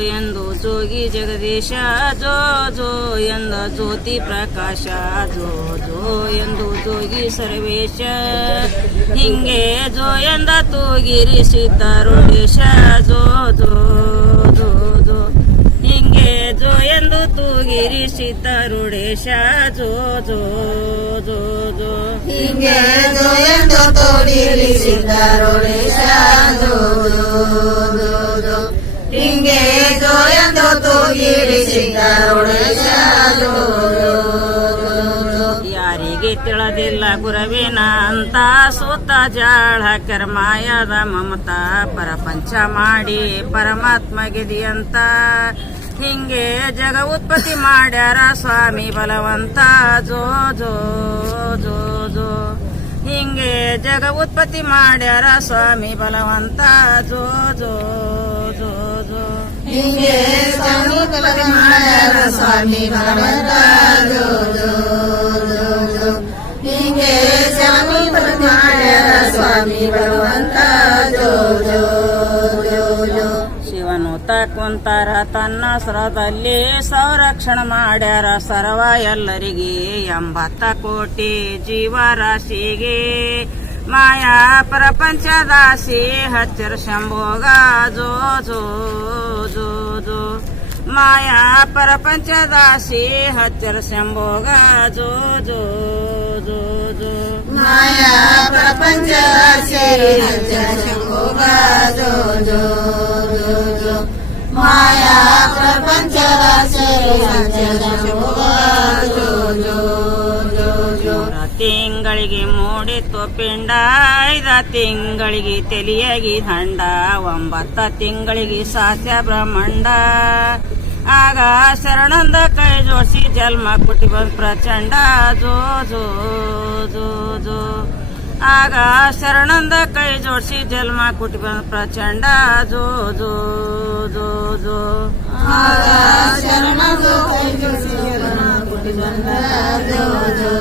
ಎಂದು ಜೋಗಿ ಜಗದೀಶ, ಜೋ ಜೋ ಎಂದ ಜ್ಯೋತಿ ಪ್ರಕಾಶ, ಜೋ ಜೋ ಎಂದು ಜೋಗಿ ಸರ್ವೇಶ. ಹಿಂಗೆ ಜೋ ಎಂದ ತೂಗಿರಿ ಸೀತಾರುಡೇಶ ಜೋ ಜೋ ಜೋ ಜೋ. ಹಿಂಗೆ ಜೋ ಎಂದು ತೂಗಿರಿ ಸೀತಾರುಡೇಶ ಜೋ ಜೋ ಜೋ ಜೋ. ಹಿಂಗೆ ಜೋ ಎಂದು ಜೋ ಜೋ ಜೋ ಜೋ. ಯಾರಿಗೆ ತಿಳದಿಲ್ಲ ಗುರವಿನ ಅಂತ ಸುತ್ತ ಜಾಳ ಕರ್ಮಾಯದ ಮಮತಾ ಪರಪಂಚ ಮಾಡಿ ಪರಮಾತ್ಮ ಗಿದಿಯಂತ. ಹಿಂಗೆ ಜಗ ಉತ್ಪತ್ತಿ ಮಾಡ್ಯಾರ ಸ್ವಾಮಿ ಬಲವಂತ. ಜೋ ಜೋ ಜೋ ಜೋ. ಹಿಂಗೆ ಜಗ ಉತ್ಪತ್ತಿ ಮಾಡ್ಯಾರ ಸ್ವಾಮಿ ಬಲವಂತ. ಜೋ ಜೋ ಜೋ ಜೋ. ಹಿಂಗೆ ಮಾಡ್ಯಾರ ಸ್ವಾಮಿ ಭಗವಂತ ಜೋ ಜೋ ಜೋ ಜೋ ಹಿಂಗೆ ಸ್ವಾಮಿ ಬಲಗ ಸ್ವಾಮಿ ಭಗವಂತ ಜೋ ಜೋ ಜೋ ಜೋ ಶಿವನು ಕುಂತಾರ ತನ್ನ ಸ್ವರದಲ್ಲಿ ಸಂರಕ್ಷಣ ಮಾಡ್ಯಾರ ಸರ್ವ ಎಲ್ಲರಿಗೆ ಎಂಬತ್ತ ಕೋಟಿ ಜೀವರಾಶಿಗೆ ಮಾಯಾ ಪ್ರಪಂಚದಾಸಿ ಹಚ್ಚರ ಶಂಭೋಗ, ಜೋ ಜೋ ಜೋ ಜೋ. ಮಾಯಾ ಪ್ರಪಂಚದಾಸಿ ಹಚ್ಚರ ಶಂಭೋಗ ಜೋ ಜೋ ಜೋ ಜೋ. ಮಾಯಾ ಪ್ರಪಂಚದಾಸಿ ಹಚ್ಚರ ಶಂಭೋಗ ಜೋ ಜೋ ಜೋ ಜೋ. ಮಾಯಾ ಪ್ರಪಂಚದಾಸಿ ಹಚ್ಚರ ಶಂಭೋಗ ಜೋ ಜೋ ಜೋ ಜೋ. ತಿಂಗಳಿಗೆ ಮೂಡಿತ್ತು ಪಿಂಡ ಐದ ತಿಂಗಳಿಗೆ ತೆಲಿಯಾಗಿ ದಂಡ ಒಂಬತ್ತ ತಿಂಗಳಿಗೆ ಸಾಸ್ಯ ಬ್ರಹ್ಮಾಂಡ. ಆಗ ಶರಣಂದ ಕೈ ಜೋಡಿಸಿ ಜನ್ಮ ಕೊಟ್ಟಿ ಬಂದ್ ಪ್ರಚಂಡ ಜೋ ಜೋ ಜೋ ಜೋ. ಆಗ ಶರಣಂದ ಕೈ ಜೋಡಿಸಿ ಜನ್ಮ ಕೊಟ್ಟಿ ಬಂದ್ ಪ್ರಚಂಡ ಜೋ ಜೋ ಜೋ ಜೋ. ಆಗ ಶರಣಂದ ಕೈ ಜೋಡಿಸಿ ಶರಣ ಕೊಟ್ಟಿ ಬಂದ ಜೋ ಜೋ.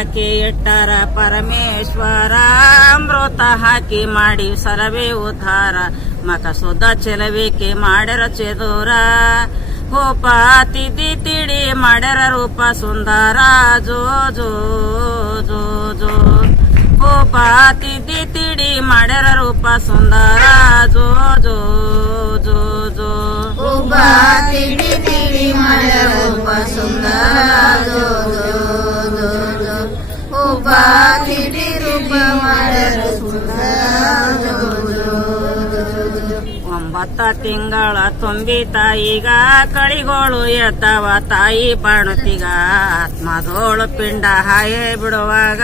ಹಾಕಿ ಇಟ್ಟಾರ ಪರಮೇಶ್ವರ. ಅಮೃತ ಹಾಕಿ ಮಾಡಿ ಸರವೇ ಉದ್ಧಾರ. ಮಕ ಸುದ್ದ ಚೆಲವಿಕೆ ಮಾಡ್ಯಾರ ಚೆದೂರ. ಕೋಪ ತಿದಿ ತಿಡಿ ಮಾಡ್ಯಾರ ರೂಪ ಸುಂದರ. ಜೋ ಜೋ ಜೋ ಜೋ. ಕೋಪ ತಿದಿ ತಿಡಿ ಮಾಡ್ಯಾರ ರೂಪ ಸುಂದರ. ಜೋ ಜೋ ಜೋ ಜೋ. ಕೋಪ ತಿಡಿ ತಿಡಿ ಮಾಡರ ರೂಪ ಸುಂದರ. ಜೋ ಜೋ. ಒಂಬತ್ತ ತಿಂಗಳ ತುಂಬಿ ತಾಯಿಗ ಕಳಿಗೋಳು ಎತ್ತವ ತಾಯಿ ಬಾಣುತಿಗ ಆತ್ಮದೋಳು ಪಿಂಡ ಹಾಯೇ ಬಿಡುವಾಗ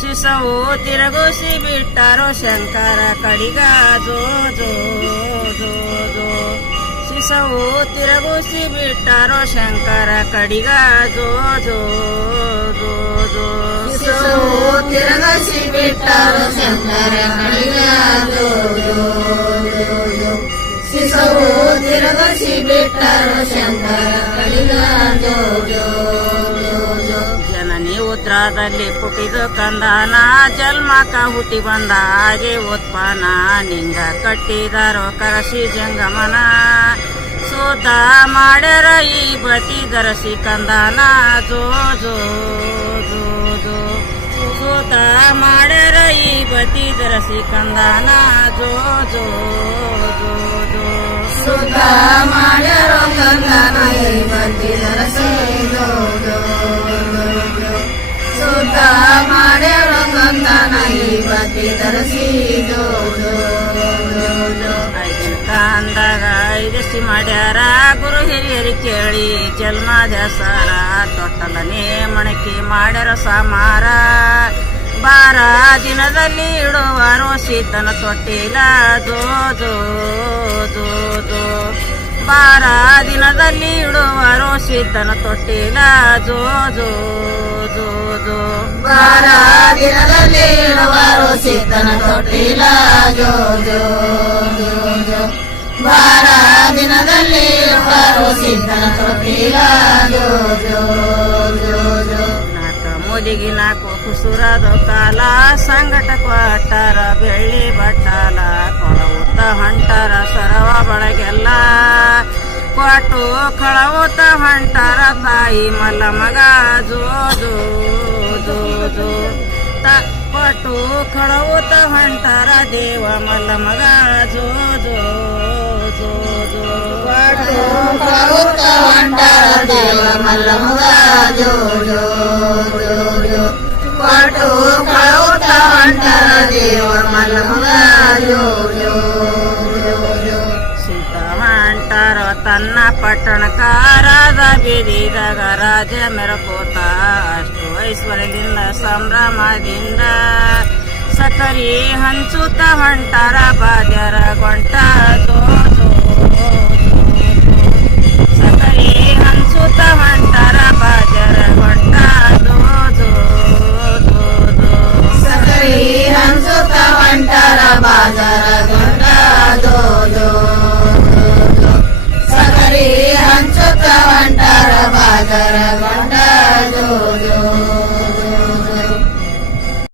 ಶಿಶವು ತಿರುಗುಸಿ ಬಿಟ್ಟರು ಶಂಕರ ಕಡಿಗ. ಜೋ ಜೋ ಜೋ ಜೋ. ಶಿಶವು ತಿರುಗಿಸಿ ಬಿಟ್ಟರೋ ಶಂಕರ ಕಡಿಗ ಜೋ ಜೋ ಜೋ ಜೋ. ತಿರುಗಿಸಿ ಬಿಟ್ಟರು ಶಂಕರ ಕಡಿಗ ಜೋ ಜೋ ಶಿಶುವು ತಿರುಗಿಸಿ ಬಿಟ್ಟರು ಶಂಕರ ಕಡಿಗ ಜೋ ಜೋ ಉದ್ರಾದಲ್ಲಿ ಪುಟಿದು ಕಂದನ ಜನ್ಮಕ ಹುಟ್ಟಿ ಬಂದ ಹಾಗೆ ಉತ್ಪನ್ನ ನಿಂಗ ಕಟ್ಟಿದಾರೋ ಕರಸಿ ಜಂಗಮನ. ಸೂತ ಮಾಡ್ಯಾರ ಈ ಬತಿ ದರಸಿ ಕಂದನ. ಜೋ ಜೋ ಜೋ ಜೋ ಸೂತ ಮಾಡ್ಯಾರ ಈ ಬತಿ ದರಸಿ ಕಂದನ. ಜೋ ಜೋ ಜೋ ಜೋ. ಸುಖ ಮಾಡ್ಯಾರ ಕಂದನ ಬಂದಿದರ ಸೇದೋ ಸುಖ ಮಾಡ್ಯಾರೋ ಕಂದನ ದರಸಿ ಜೋ ಐದಿನ ಕಾಂದಾಗ ಸಿ ಮಾಡ್ಯಾರ. ಗುರು ಹಿರಿಯರಿ ಕೇಳಿ ಜನ್ಮದ ಸರ ತೊಟ್ಟಲನೇ ಮಣಕಿ ಮಾಡ್ಯಾರ ಸಮಾರ. ಬಾರ ದಿನದಲ್ಲಿ ಇಡುವರು ಸೀತನ ತೊಟ್ಟಿಲ ಜೋ ಬಾರ ದಿನದಲ್ಲಿ ಇಡುವರು ಸೀತನ ತೊಟ್ಟಿಲ ಜೋ ಜೋ ಜೋ ಜೋ ಬಾರ ದಿನದಲ್ಲಿ ಇಡುವರು ಶೀತನ ತೊಟ್ಟಿಲ ಜೋ ಜೋ ಜೋ ಜೋ ಬಾರ ದಿನದಲ್ಲಿ ಬರು ಸಿದ್ಧನ ತೊಟ್ಟಿಲ. ಜೋ ಜೋ ಜೋ ಜೋ. ನಾಲ್ಕ ಕೋಲಿಗಿ ನಾಲ್ಕು ಕುಸುರದು ಕಾಲ ಸಂಗಟ ಕೊಟ್ಟರ ಬೆಳ್ಳಿ ಬಟ್ಟಲ, ಕೊಳವುತ್ತ ಹೊಂಟಾರ, ಸರವ ಬಳಗೆಲ್ಲ. ಕೊಟ್ಟು ಕಳವುತ್ತ ಹೊಂಟಾರ, ತಾಯಿ ಮಲ್ಲ ಮಗ, ಜೋ ಜೋ ಜೋ ಜೋ. ಕೊಟ್ಟು ಕಳವುತ್ತ ಹೊಂಟಾರ, ದೇವ ಮಲ್ಲ ಮಗ, ಜೋ ಜೋ. ತನ್ನ ಪಟ್ಟಣಕಾರದ ಬೀದಿದಾಗ ರಾಜ ಮೆರಕೋತ ಅಷ್ಟು ಐಶ್ವರ್ಯದಿಂದ ಸಂಭ್ರಮದಿಂದ ಸಕರಿ ಹಂಚುತ್ತ ಹೊಂಟಾರ ಬಾದ್ಯರ ಗೊಂಟ ಜೋ ಜೋ